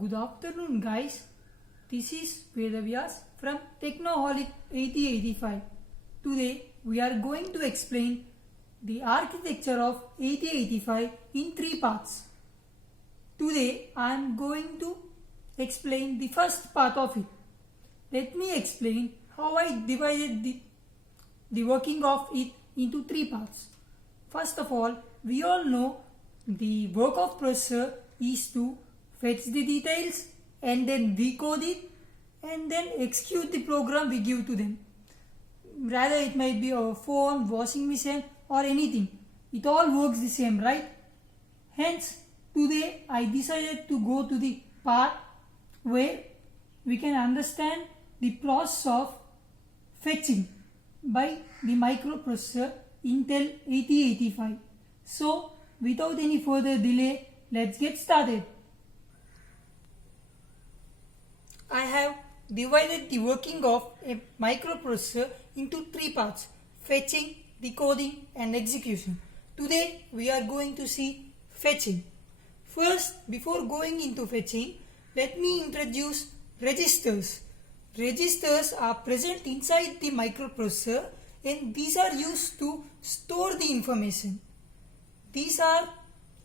Good afternoon, guys. This is Vedavyas from Technoholic 8085. Today we are going to explain the architecture of 8085 in three parts. Today I am going to explain the first part of it. Let me explain how I divided the working of it into three parts. First of all, we all know the work of processor is to fetch the details and then decode it and then execute the program we give to them. Rather it might be a phone, washing machine or anything. It all works the same, right? Hence, today I decided to go to the part where we can understand the process of fetching by the microprocessor Intel 8085. So, without any further delay, let's get started. I have divided the working of a microprocessor into three parts: fetching, decoding and execution. Today we are going to see fetching. First, before going into fetching, let me introduce registers. Registers are present inside the microprocessor and these are used to store the information. These are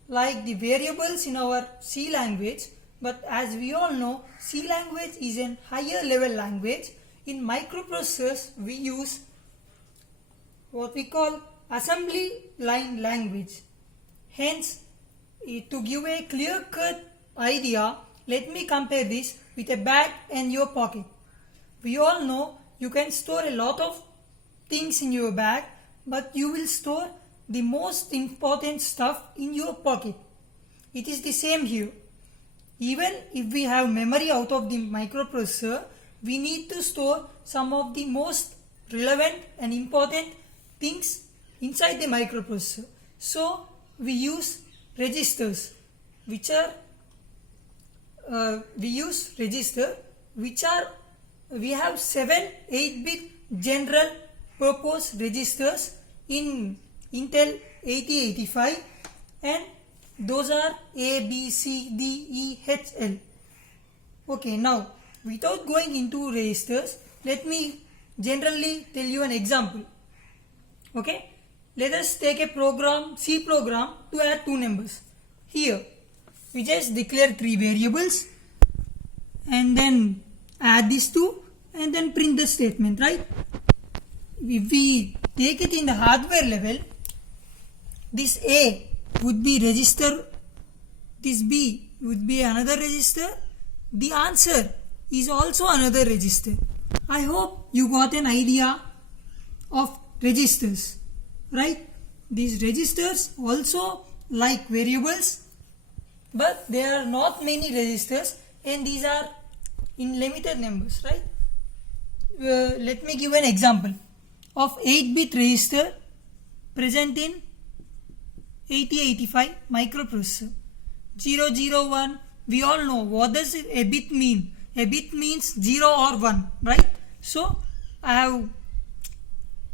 like the variables in our C language, but as we all know, C language is a higher level language. In microprocessors, we use what we call assembly line language. Hence, to give a clear-cut idea, let me compare this with a bag and your pocket. We all know you can store a lot of things in your bag, but you will store the most important stuff in your pocket. It is the same here. Even if we have memory out of the microprocessor, we need to store some of the most relevant and important things inside the microprocessor. So we use registers, we have 7 8-bit general purpose registers in Intel 8085 and those are A, B, C, D, E, H, L. Okay, now without going into registers, let me generally tell you an example. Okay, let us take a program, C program to add two numbers. Here, we just declare three variables and then add these two and then print the statement, right? If we take it in the hardware level, this A would be register, this B would be another register, the answer is also another register. I hope you got an idea of registers, right? These registers also like variables, but there are not many registers and these are in limited numbers, right? Let me give an example of 8-bit register present in 8085 microprocessor. 001, we all know what does a bit mean. A bit means 0 or 1, right? So I have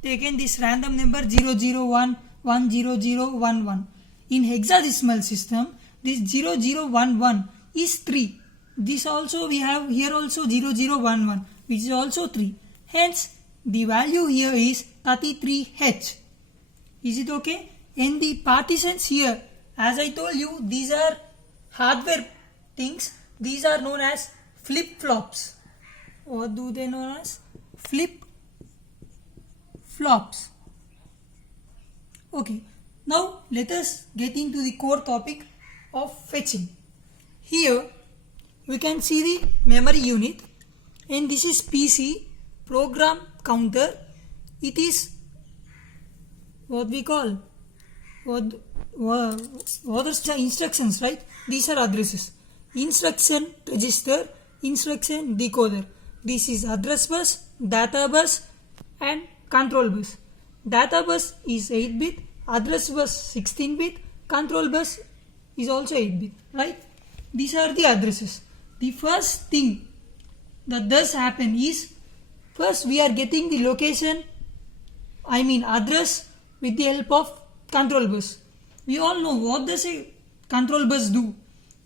taken this random number 001 10011. In hexadecimal system, this 0011 is 3. This also we have here also 0011, which is also 3. Hence the value here is 33H. Is it okay? And the partitions here, as I told you, these are hardware things. These are known as flip-flops. What do they known as? Flip-flops. Okay. Now let us get into the core topic of fetching. Here we can see the memory unit and this is PC, program counter. It is what we call what are instructions, right? These are addresses. Instruction register, instruction decoder. This is address bus, data bus and control bus. Data bus is 8-bit, address bus 16-bit, control bus is also 8-bit, right? These are the addresses. The first thing that does happen is, first we are getting the location, address with the help of control bus. We all know what does a control bus do.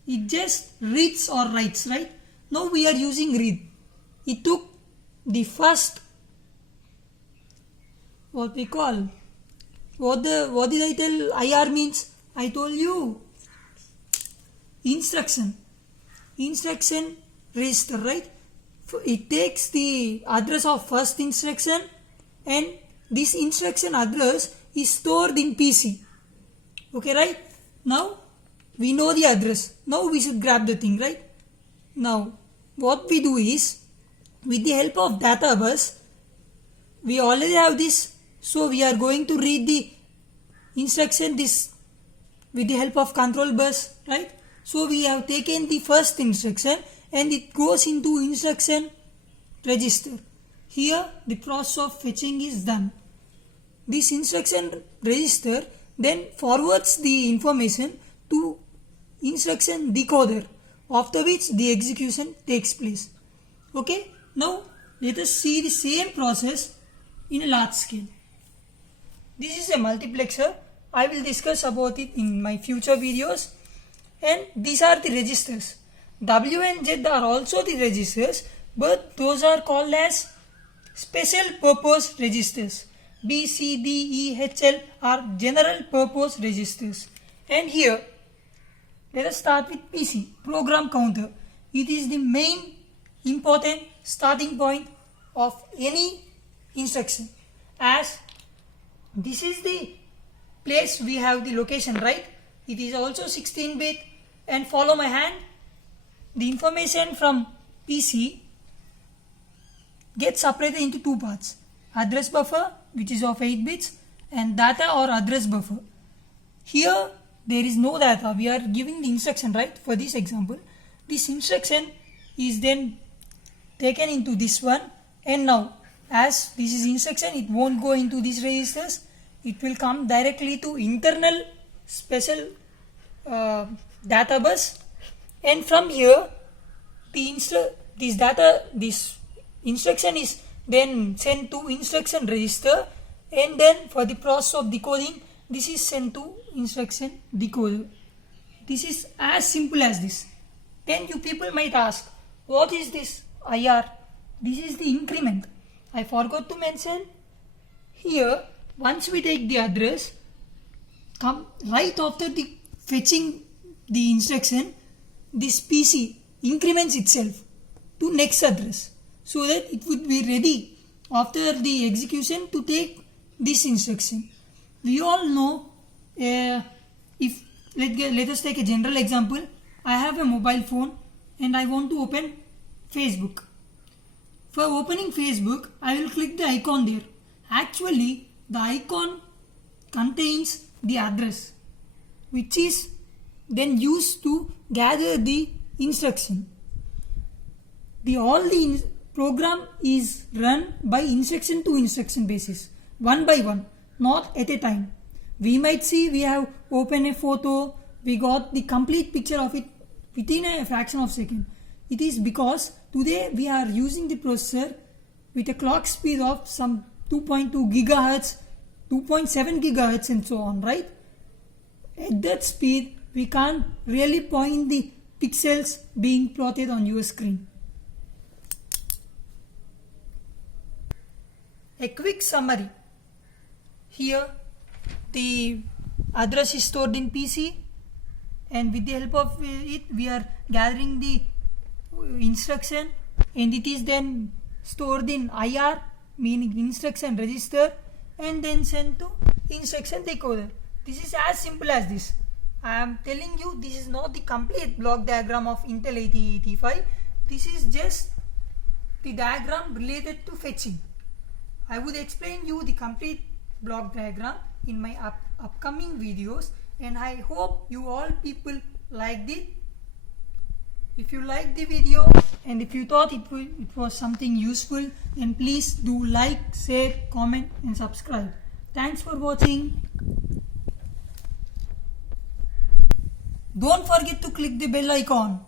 it just reads or writes, right? Now we are using read. It took the first, what did I tell IR means? I told you instruction register, right? It takes the address of first instruction, and this instruction address is stored in PC. Okay, right? Now we know the address. Now we should grab the thing, right? Now what we do is, with the help of data bus, we already have this, so we are going to read the instruction this with the help of control bus, right? So we have taken the first instruction and it goes into instruction register. Here the process of fetching is done. This instruction register then forwards the information to instruction decoder, after which the execution takes place. Okay, now let us see the same process in a large scale. This is a multiplexer. I will discuss about it in my future videos. And these are the registers. W and Z are also the registers, but those are called as special purpose registers. B, C, D, E, H, L are general purpose registers. And here, let us start with PC, program counter. It is the main important starting point of any instruction, as this is the place we have the location, right? It is also 16-bit, and follow my hand. The information from PC gets separated into two parts: address buffer, which is of 8 bits, and data or address buffer. Here there is no data. We are giving the instruction, right? For this example, this instruction is then taken into this one, and now as this is instruction, it won't go into these registers. It will come directly to internal special data bus, and from here this instruction is then sent to instruction register, and then for the process of decoding, this is sent to instruction decoder. This is as simple as this. Then you people might ask, what is this IR? This is the increment. I forgot to mention here. Once we take the address, come right after the fetching the instruction, this PC increments itself to next address, so that it would be ready after the execution to take this instruction. We all know, if let us take a general example. I have a mobile phone and I want to open Facebook. For opening Facebook, I will click the icon there. Actually, the icon contains the address, which is then used to gather the instruction. All the program is run by instruction to instruction basis, one by one, not at a time. We might see we have opened a photo, we got the complete picture of it within a fraction of a second. It is because today we are using the processor with a clock speed of some 2.2 gigahertz, 2.7 gigahertz and so on, right? At that speed, we can't really point the pixels being plotted on your screen. A quick summary. Here, the address is stored in PC, and with the help of it, we are gathering the instruction, and it is then stored in IR, meaning instruction register, and then sent to instruction decoder. This is as simple as this. I am telling you, this is not the complete block diagram of Intel 8085. This is just the diagram related to fetching. I would explain you the complete block diagram in my upcoming videos, and I hope you all people liked it. If you liked the video and if you thought it was something useful, then please do like, share, comment and subscribe. Thanks for watching. Don't forget to click the bell icon.